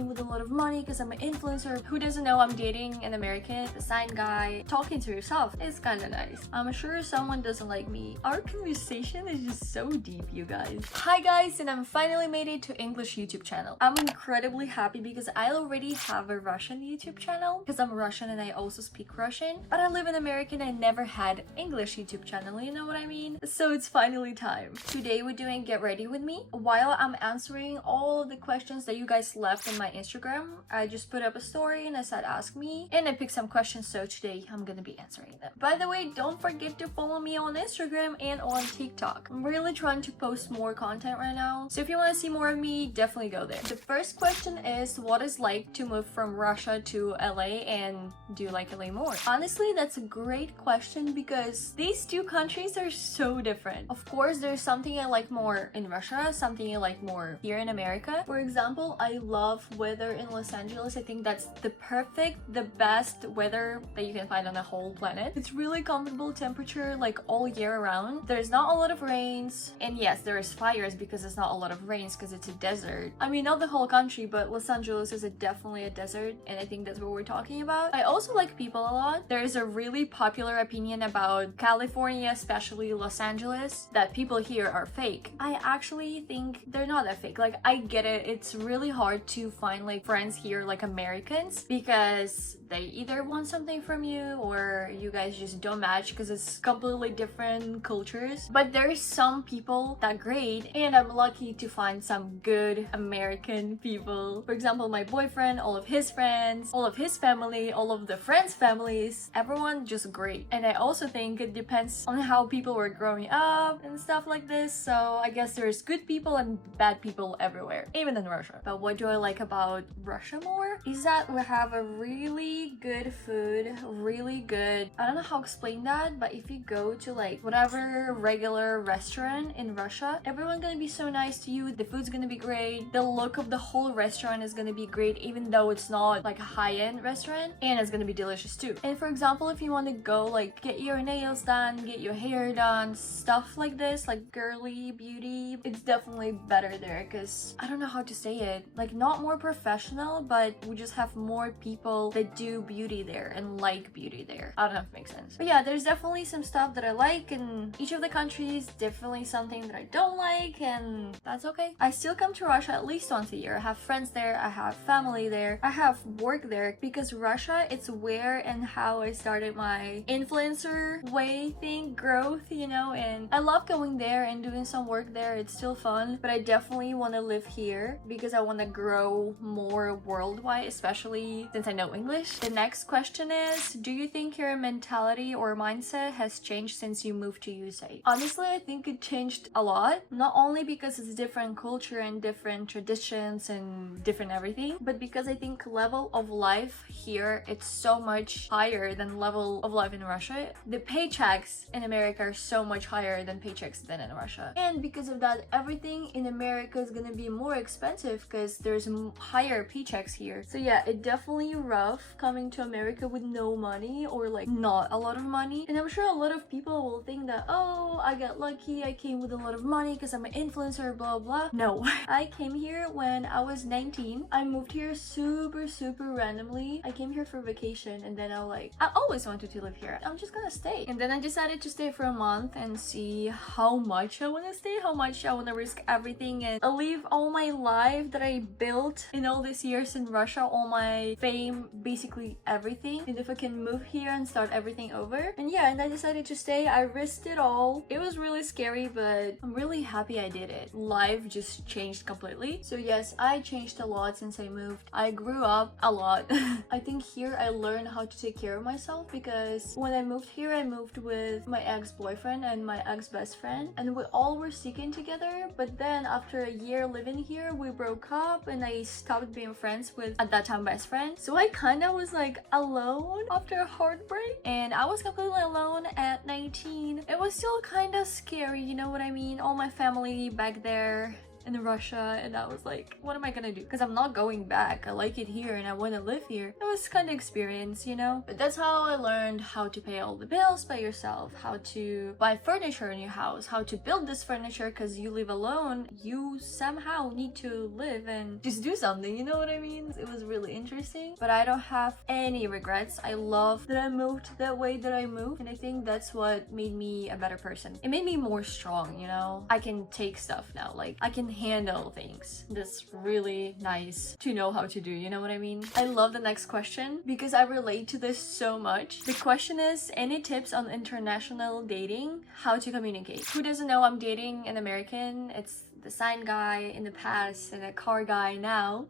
came with a lot of money because I'm an influencer. Who doesn't know I'm dating an American, the sign guy? Talking to yourself is kind of nice. I'm sure someone doesn't like me. Our conversation is just so deep, you guys. Hi guys, and I'm finally made it to English YouTube channel. I'm incredibly happy because I already have a Russian YouTube channel because I'm Russian and I also speak Russian, but I live in America and I never had English YouTube channel, you know what I mean? So it's finally time. Today we're doing Get Ready With Me. While I'm answering all the questions that you guys left in my Instagram, I just put up a story and I said ask me, and I picked some questions, so today I'm gonna be answering them. By the way, don't forget to follow me on Instagram and on TikTok. I'm really trying to post more content right now, so if you want to see more of me, definitely go there. The first question is, what is like to move from Russia to LA, and do you like LA more? Honestly, that's a great question because these two countries are so different. Of course, there's something I like more in Russia, something I like more here in America. For example, I love weather in Los Angeles. I think that's the best weather that you can find on the whole planet. It's really comfortable temperature like all year around. There's not a lot of rains, and yes, there is fires because it's not a lot of rains because it's a desert. I mean, not the whole country, but Los Angeles is definitely a desert, and I think that's what we're talking about. I also like people a lot. There is a really popular opinion about California, especially Los Angeles, that people here are fake. I actually think they're not that fake. Like, I get it. It's really hard to find like friends here like Americans because they either want something from you or you guys just don't match because it's completely different cultures. But there's some people that great, and I'm lucky to find some good American people. For example, my boyfriend, all of his friends, all of his family, all of the friends' families, everyone just great. And I also think it depends on how people were growing up and stuff like this. So I guess there's good people and bad people everywhere, even in Russia. But what do I like about Russia more is that we have a really good food, really good, I don't know how to explain that, but if you go to like whatever regular restaurant in Russia, everyone's gonna be so nice to you. The food's gonna be great. The look of the whole restaurant is gonna be great, even though it's not like a high-end restaurant, and it's gonna be delicious too. And for example, if you want to go like get your nails done, get your hair done, stuff like this, like girly beauty, it's definitely better there because I don't know how to say it, like not more professional, but we just have more people that do beauty there and like beauty there. I don't know if it makes sense, but yeah, there's definitely some stuff that I like, and each of the countries definitely something that I don't like, and that's okay. I still come to Russia at least once a year. I have friends there, I have family there, I have work there, because Russia, it's where and how I started my influencer way thing growth, you know, and I love going there and doing some work there. It's still fun, but I definitely want to live here because I want to grow more worldwide, especially since I know English. The next question is, do you think your mentality or mindset has changed since you moved to USA? Honestly, I think it changed a lot, not only because it's different culture and different traditions and different everything, but because I think level of life here, it's so much higher than level of life in Russia. The paychecks in America are so much higher than paychecks than in Russia, and because of that, everything in America is gonna be more expensive because there's higher paychecks here. So yeah, it definitely rough coming to America with no money or like not a lot of money. And I'm sure a lot of people will think that, oh, I got lucky, I came with a lot of money because I'm an influencer, blah blah. No. I came here when I was 19. I moved here super randomly. I came here for vacation, and then I always wanted to live here. I'm just gonna stay. And then I decided to stay for a month and see how much I want to stay, how much I want to risk everything and leave all my life that I built in all these years in Russia, all my fame, basically everything, and if I can move here and start everything over. And yeah, and I decided to stay. I risked it all. It was really scary, but I'm really happy I did it. Life just changed completely. So yes, I changed a lot since I moved. I grew up a lot. I think here I learned how to take care of myself because when I moved here, I moved with my ex-boyfriend and my ex-best friend, and we all were sticking together. But then after a year living here, we broke up and I stopped being friends with, at that time, best friend. So I kind of was like alone after a heartbreak, and I was completely alone at 19. It was still kind of scary, you know what I mean? All my family back there, in Russia, and I was like, what am I gonna do? Because I'm not going back. I like it here and I want to live here. It was kind of experience, you know? But that's how I learned how to pay all the bills by yourself, how to buy furniture in your house, how to build this furniture, because you live alone. You somehow need to live and just do something, you know what I mean? It was really interesting, but I don't have any regrets. I love that I moved that way that I moved, and I think that's what made me a better person. It made me more strong, you know? I can take stuff now, like I can handle things. That's really nice to know how to do, you know what I mean? I love the next question because I relate to this so much. The question is, any tips on international dating? How to communicate? Who doesn't know I'm dating an American? It's the sign guy in the past and a car guy now.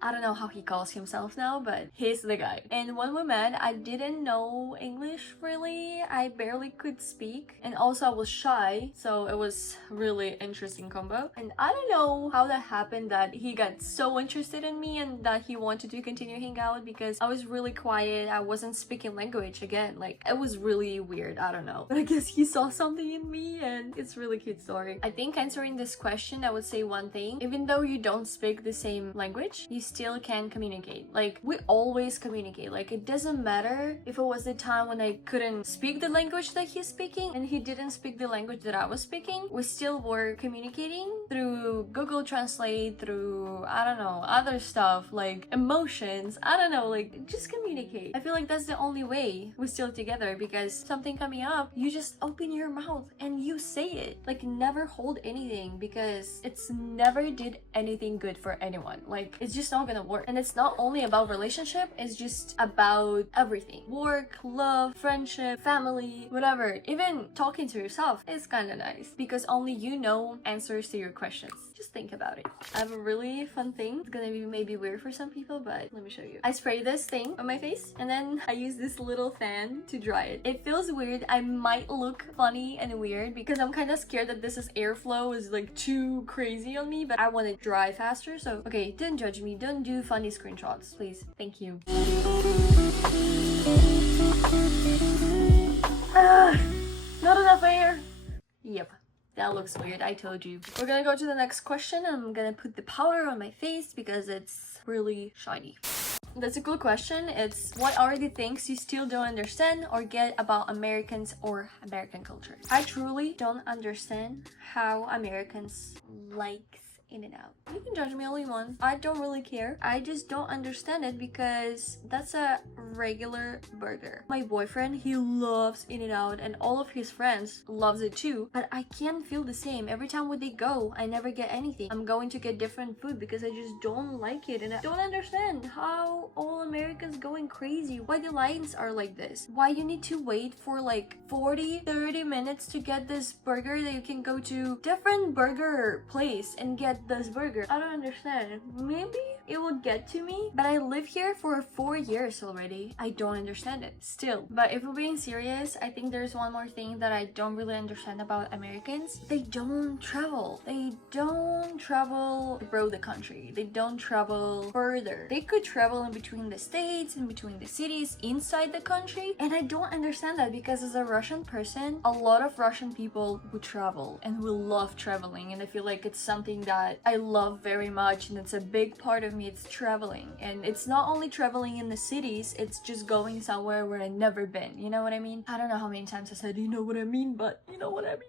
I don't know how he calls himself now, but he's the guy. And when we met, I didn't know English really. I barely could speak, and also I was shy, so it was really interesting combo. And I don't know how that happened that he got so interested in me and that he wanted to continue hanging out, because I was really quiet. I wasn't speaking language again. Like, it was really weird. I don't know, but I guess he saw something in me, and it's really cute story. I think answering this question, I would say one thing: even though you don't speak the same language, you still can communicate. Like, we always communicate. Like, it doesn't matter if it was the time when I couldn't speak the language that he's speaking and he didn't speak the language that I was speaking, we still were communicating through Google Translate, through, I don't know, other stuff like emotions. I don't know, like, just communicate. I feel like that's the only way we're still together, because something coming up, you just open your mouth and you say it. Like, never hold anything, because it's never did anything good for anyone. Like, it's just not gonna work. And it's not only about relationship, it's just about everything: work, love, friendship, family, whatever. Even talking to yourself is kind of nice, because only you know answers to your questions. Just think about it. I have a really fun thing. It's gonna be maybe weird for some people, but let me show you. I spray this thing on my face, and then I use this little fan to dry it. It feels weird. I might look funny and weird because I'm kind of scared that this is airflow is like too crazy on me, but I want it dry faster. So okay, don't judge me. Don't do funny screenshots, please. Thank you. Not enough air. Yep. That looks weird, I told you. We're gonna go to the next question. I'm gonna put the powder on my face because it's really shiny. That's a cool question. It's, what are the things you still don't understand or get about Americans or American culture? I truly don't understand how Americans like In-N-Out. You can judge me all you want. I don't really care. I just don't understand it, because that's a regular burger. My boyfriend, he loves In-N-Out, and all of his friends loves it too, but I can't feel the same. Every time when they go, I never get anything. I'm going to get different food because I just don't like it, and I don't understand how all Americans going crazy. Why the lines are like this? Why you need to wait for like 40-30 minutes to get this burger that you can go to different burger place and get this burger? I don't understand. Maybe it would get to me, but I live here for 4 years already. I don't understand it still. But if we're being serious, I think there's one more thing that I don't really understand about Americans. They don't travel. They don't travel abroad the country. They don't travel further. They could travel in between the states, in between the cities, inside the country, and I don't understand that, because as a Russian person, a lot of Russian people would travel and will love traveling, and I feel like it's something that I love very much, and it's a big part of me. It's traveling, and it's not only traveling in the cities, it's just going somewhere where I've never been. You know what I mean? I don't know how many times I said you know what I mean, but you know what I mean.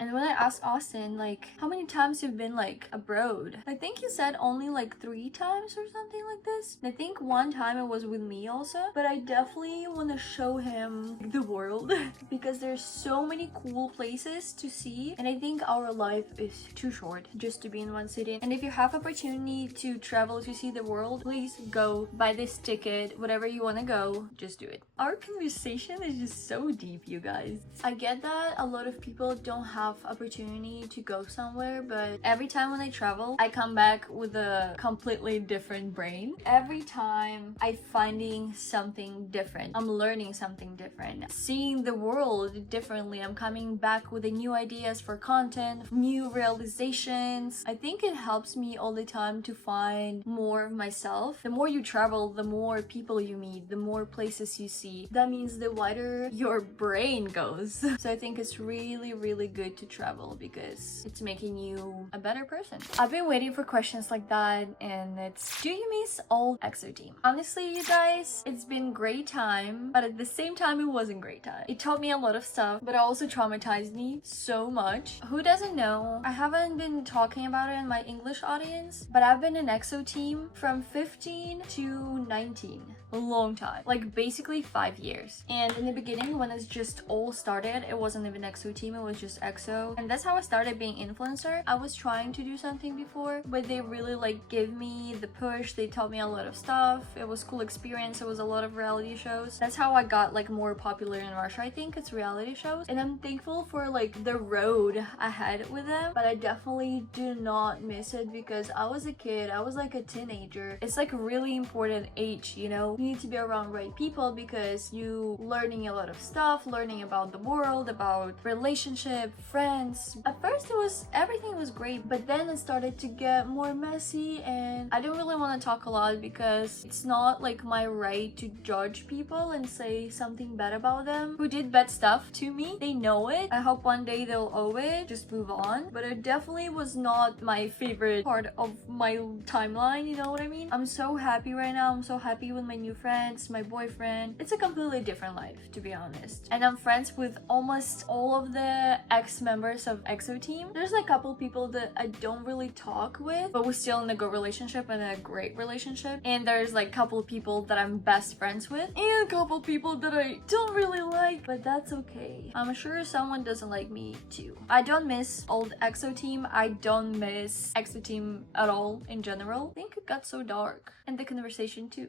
And when I asked Austin, like, how many times you've been, like, abroad? I think he said only, like, 3 times or something like this. And I think one time it was with me also. But I definitely want to show him the world because there's so many cool places to see. And I think our life is too short just to be in one city. And if you have opportunity to travel to see the world, please go buy this ticket. Whatever you want to go, just do it. Our conversation is just so deep, you guys. I get that a lot of people don't have opportunity to go somewhere, but every time when I travel, I come back with a completely different brain. Every time I'm finding something different, I'm learning something different, seeing the world differently. I'm coming back with the new ideas for content, new realizations. I think it helps me all the time to find more of myself. The more you travel, the more people you meet, the more places you see. That means the wider your brain goes. So I think it's really, really good to travel because it's making you a better person. I've been waiting for questions like that, and it's, do you miss old EXO team? Honestly, you guys, it's been great time, but at the same time, it wasn't great time. It taught me a lot of stuff, but it also traumatized me so much. Who doesn't know? I haven't been talking about it in my English audience, but I've been an EXO team from 15 to 19. A long time, like basically 5 years. And in the beginning, when it's just all started, it wasn't even EXO team, it was just EXO, and that's how I started being influencer. I was trying to do something before, but they really like give me the push. They taught me a lot of stuff. It was cool experience. It was a lot of reality shows. That's how I got like more popular in Russia. I think it's reality shows, and I'm thankful for like the road I had with them, but I definitely do not miss it because I was a kid. I was like a teenager. It's like a really important age, you know. You need to be around right people because you learning a lot of stuff, learning about the world, about relationship, friends. At first everything was great, but then it started to get more messy, and I don't really want to talk a lot because it's not like my right to judge people and say something bad about them who did bad stuff to me. They know it. I hope one day they'll owe it, just move on. But it definitely was not my favorite part of my timeline, you know what I mean? I'm so happy right now. I'm so happy with my new friends, my boyfriend. It's a completely different life, to be honest. And I'm friends with almost all of the ex-members of EXO team. There's like a couple people that I don't really talk with, but we're still in a good relationship and a great relationship. And there's like a couple people that I'm best friends with, and a couple people that I don't really like, but that's okay. I'm sure someone doesn't like me too. I don't miss old EXO team. I don't miss EXO team at all in general. I think it got so dark, and the conversation too.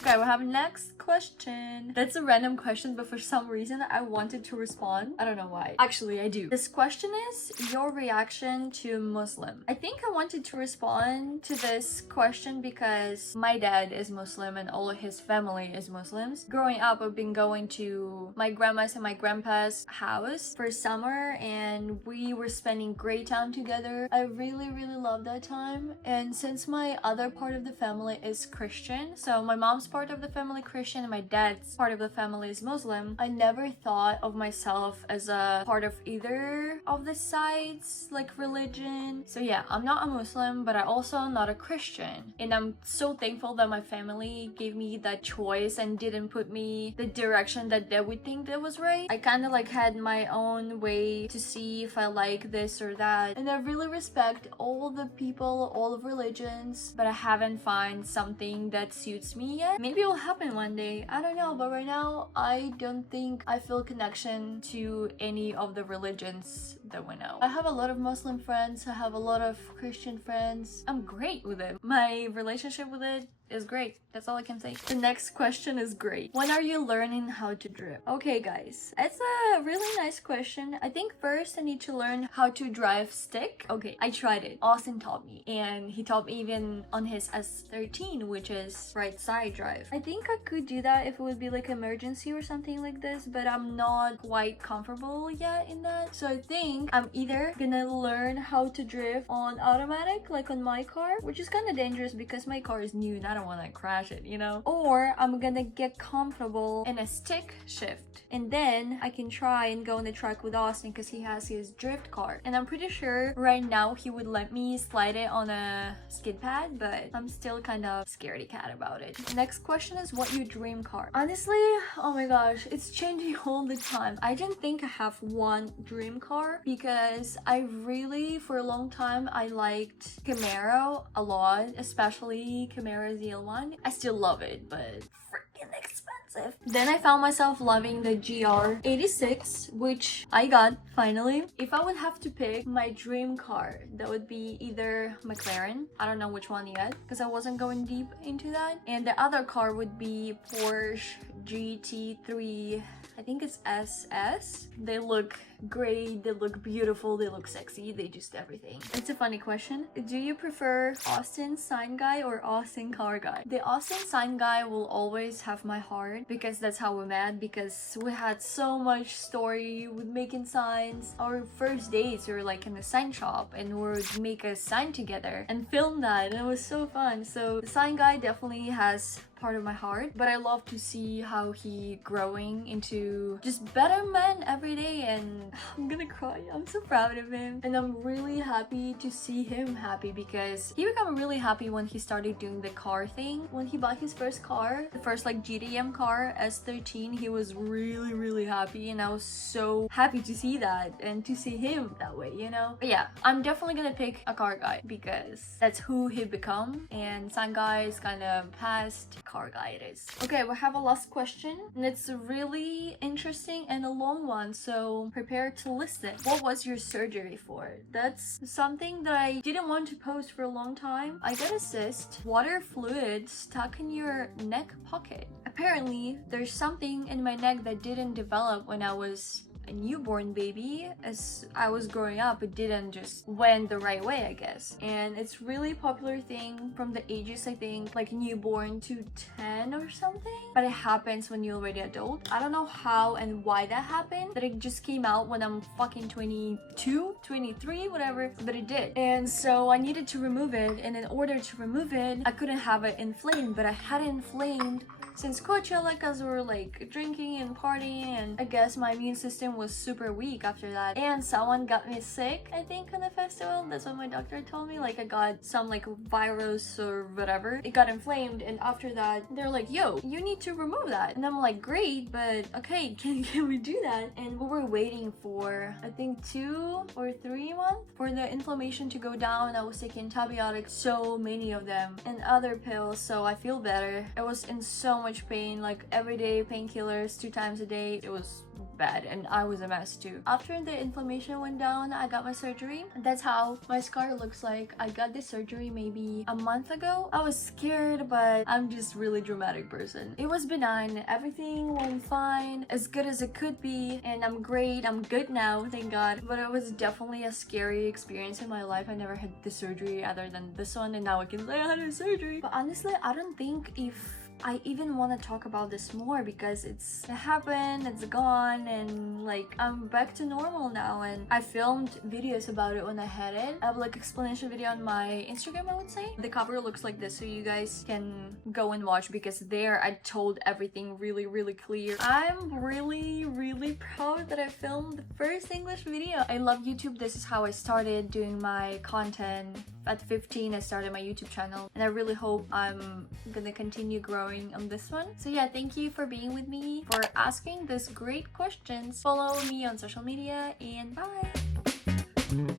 Okay, we have next question. That's a random question, but for some reason I wanted to respond. I don't know why. Actually, I do. This question is your reaction to Muslim. I think I wanted to respond to this question because my dad is Muslim and all of his family is Muslims. Growing up, I've been going to my grandma's and my grandpa's house for summer, and we were spending great time together. I really love that time. And since my other part of the family is Christian, so my mom's part of the family Christian and my dad's part of the family is Muslim, I never thought of myself as a part of either of the sides, like religion. So yeah, I'm not a Muslim, but I also am not a Christian, and I'm so thankful that my family gave me that choice and didn't put me the direction that they would think that was right. I kind of like had my own way to see if I like this or that, and I really respect all the people, all of religions, but I haven't found something that suits me yet. Maybe it will happen one day, I don't know, but right now I don't think I feel connection to any of the religions that we know. I have a lot of Muslim friends, I have a lot of Christian friends. I'm great with it. My relationship with it is great. That's all I can say. The next question is great. When are you learning how to drift? Okay guys, it's a really nice question. I think first I need to learn how to drive stick. Okay, I tried it. Austin taught me, and he taught me even on his S13, which is right side drive. I think I could do that if it would be like emergency or something like this, but I'm not quite comfortable yet in that. So I think I'm either gonna learn how to drift on automatic, like on my car, which is kind of dangerous because my car is new and I don't want to crash it, you know? Or I'm gonna get comfortable in a stick shift, and then I can try and go on the track with Austin because he has his drift car, and I'm pretty sure right now he would let me slide it on a skid pad, but I'm still kind of scaredy cat about it. Next question is what your dream car? Honestly, oh my gosh, it's changing all the time. I don't think I have one dream car because I really, for a long time, I liked Camaro a lot, especially Camaro ZL1. I still love it, but freaking expensive. Then I found myself loving the GR86, which I got finally. If I would have to pick my dream car, that would be either McLaren, I don't know which one yet because I wasn't going deep into that, and the other car would be Porsche GT3, I think it's SS. They look great, they look beautiful, they look sexy, they just everything. It's a funny question. Do you prefer Austin sign guy or Austin car guy? The Austin sign guy will always have my heart because that's how we met, because we had so much story with making signs. Our first dates were like in a sign shop and we would make a sign together and film that, and it was so fun. So the sign guy definitely has part of my heart, but I love to see how he growing into just better man every day and I'm gonna cry. I'm so proud of him, and I'm really happy to see him happy because he became really happy when he started doing the car thing. When he bought his first car, the first like GDM car S13, he was really happy, and I was so happy to see that and to see him that way, you know. But yeah, I'm definitely gonna pick a car guy because that's who he become, and Sun guy is kind of past, car guy it is. Okay, we have a last question, and it's really interesting and a long one, so prepare to listen. What was your surgery for? That's something that I didn't want to post for a long time. I got a cyst, water fluid stuck in your neck pocket. Apparently, there's something in my neck that didn't develop when I was a newborn baby. As I was growing up, it didn't just went the right way, I guess. And it's really popular thing from the ages, I think, like newborn to 10 or something. But it happens when you're already adult. I don't know how and why that happened, that it just came out when I'm fucking 22, 23, whatever, but it did. And so I needed to remove it, and in order to remove it, I couldn't have it inflamed, but I had it inflamed since Coachella because we were like drinking and partying, and I guess my immune system was super weak after that, and someone got me sick, I think, on the festival. That's what my doctor told me. Like I got some like virus or whatever, it got inflamed, and after that they're like, yo, you need to remove that. And I'm like, great, but okay, can we do that? And we were waiting for I think 2 or 3 months for the inflammation to go down. I was taking antibiotics, so many of them, and other pills, so I feel better. I was in so much pain, like every day painkillers 2 times a day. It was bad, and I was a mess too. After the inflammation went down, I got my surgery. That's how my scar looks like. I got this surgery maybe a month ago. I was scared, but I'm just really dramatic person. It was benign, everything went fine, as good as it could be, and I'm great. I'm good now, thank God. But it was definitely a scary experience in my life. I never had the surgery other than this one, and now I can say I had a surgery. But honestly, I don't think if I even want to talk about this more because it happened, it's gone, and like I'm back to normal now. And I filmed videos about it when I had it. I have like explanation video on my Instagram, I would say. The cover looks like this, so you guys can go and watch, because there I told everything really clear. I'm really proud that I filmed the first English video. I love YouTube. This is how I started doing my content. At 15, I started my YouTube channel, and I really hope I'm gonna continue growing on this one. So yeah, thank you for being with me, for asking these great questions. Follow me on social media, and bye!